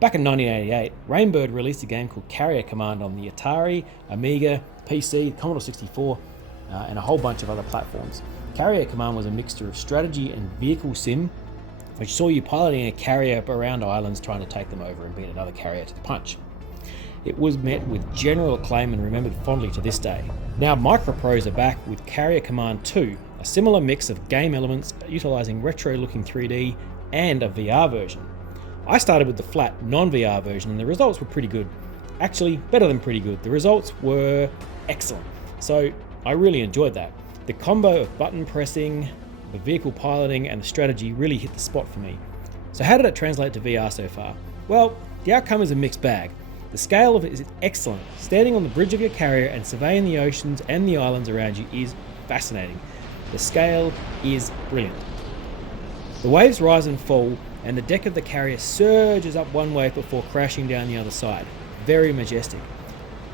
Back in 1988, Rainbird released a game called Carrier Command on the Atari, Amiga, PC, Commodore 64, and a whole bunch of other platforms. Carrier Command was a mixture of strategy and vehicle sim, which saw you piloting a carrier around islands trying to take them over and beat another carrier to the punch. It was met with general acclaim and remembered fondly to this day. Now Microprose are back with Carrier Command 2, a similar mix of game elements utilising retro-looking 3D and a VR version. I started with the flat, non-VR version and the results were pretty good. Actually, better than pretty good. The results were excellent. So I really enjoyed that. The combo of button pressing, the vehicle piloting and the strategy really hit the spot for me. So how did it translate to VR so far? Well, the outcome is a mixed bag. The scale of it is excellent. Standing on the bridge of your carrier and surveying the oceans and the islands around you is fascinating. The scale is brilliant. The waves rise and fall, and the deck of the carrier surges up one wave before crashing down the other side. Very majestic.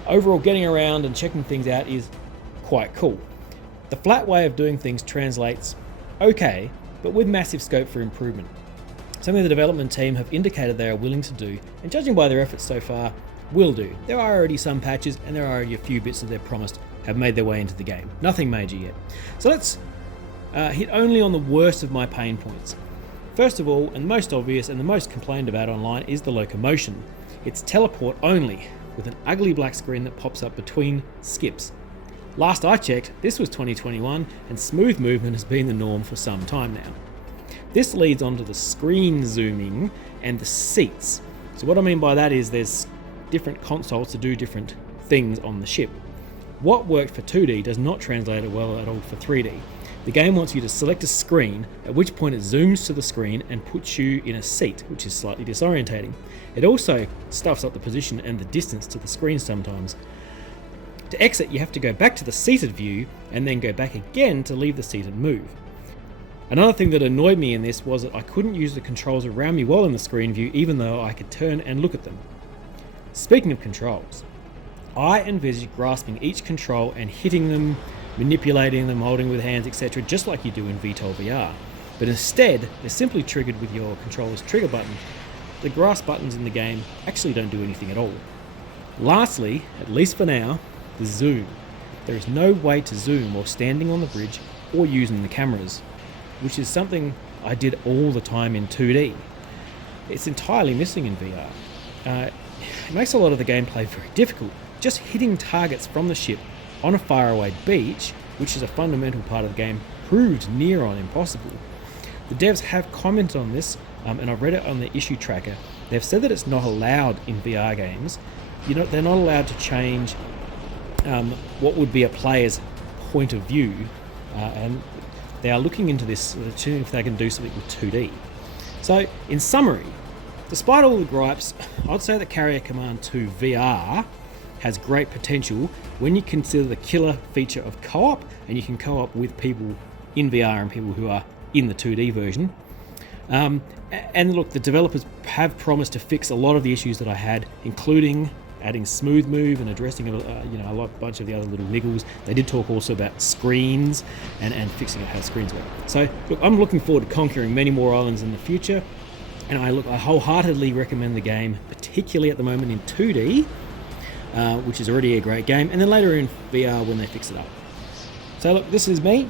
Overall, getting around and checking things out is quite cool. The flat way of doing things translates okay, but with massive scope for improvement. Something the development team have indicated they are willing to do, and judging by their efforts so far, will do. There are already some patches, and there are already a few bits that they've promised have made their way into the game. Nothing major yet. So let's hit only on the worst of my pain points. First of all, and most obvious and the most complained about online, is the Locomotion. It's teleport only, with an ugly black screen that pops up between skips. Last I checked, this was 2021, and smooth movement has been the norm for some time now. This leads on to the screen zooming and the seats. So what I mean by that is there's different consoles to do different things on the ship. What worked for 2D does not translate well at all for 3D. The game wants you to select a screen, at which point it zooms to the screen and puts you in a seat, which is slightly disorientating. It also stuffs up the position and the distance to the screen sometimes. To exit, you have to go back to the seated view and then go back again to leave the seated move. Another thing that annoyed me in this was that I couldn't use the controls around me while in the screen view, even though I could turn and look at them. Speaking of controls, I envisage grasping each control and hitting them, manipulating them, holding with hands, etc., just like you do in VTOL VR. But instead, they're simply triggered with your controller's trigger button. The grasp buttons in the game actually don't do anything at all. Lastly, at least for now, the zoom. There is no way to zoom while standing on the bridge or using the cameras, which is something I did all the time in 2D. It's entirely missing in VR. It makes a lot of the gameplay very difficult. Just hitting targets from the ship on a faraway beach, which is a fundamental part of the game, proved near on impossible. The devs have commented on this, and I've read it on the issue tracker. They've said that it's not allowed in VR games. They're not allowed to change what would be a player's point of view, and they are looking into this to see if they can do something with 2D. So, in summary, despite all the gripes, I'd say that Carrier Command 2 VR has great potential when you consider the killer feature of co-op, and you can co-op with people in VR and people who are in the 2D version. And look, the developers have promised to fix a lot of the issues that I had, including adding smooth move and addressing a bunch of the other little niggles. They did talk also about screens and fixing out how screens work. So look, I'm looking forward to conquering many more islands in the future, and I wholeheartedly recommend the game, particularly at the moment in 2D, which is already a great game, and then later in VR when they fix it up. So look, this is me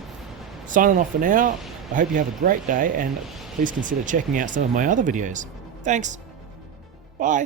signing off for now. I hope you have a great day, and please consider checking out some of my other videos. Thanks. Bye.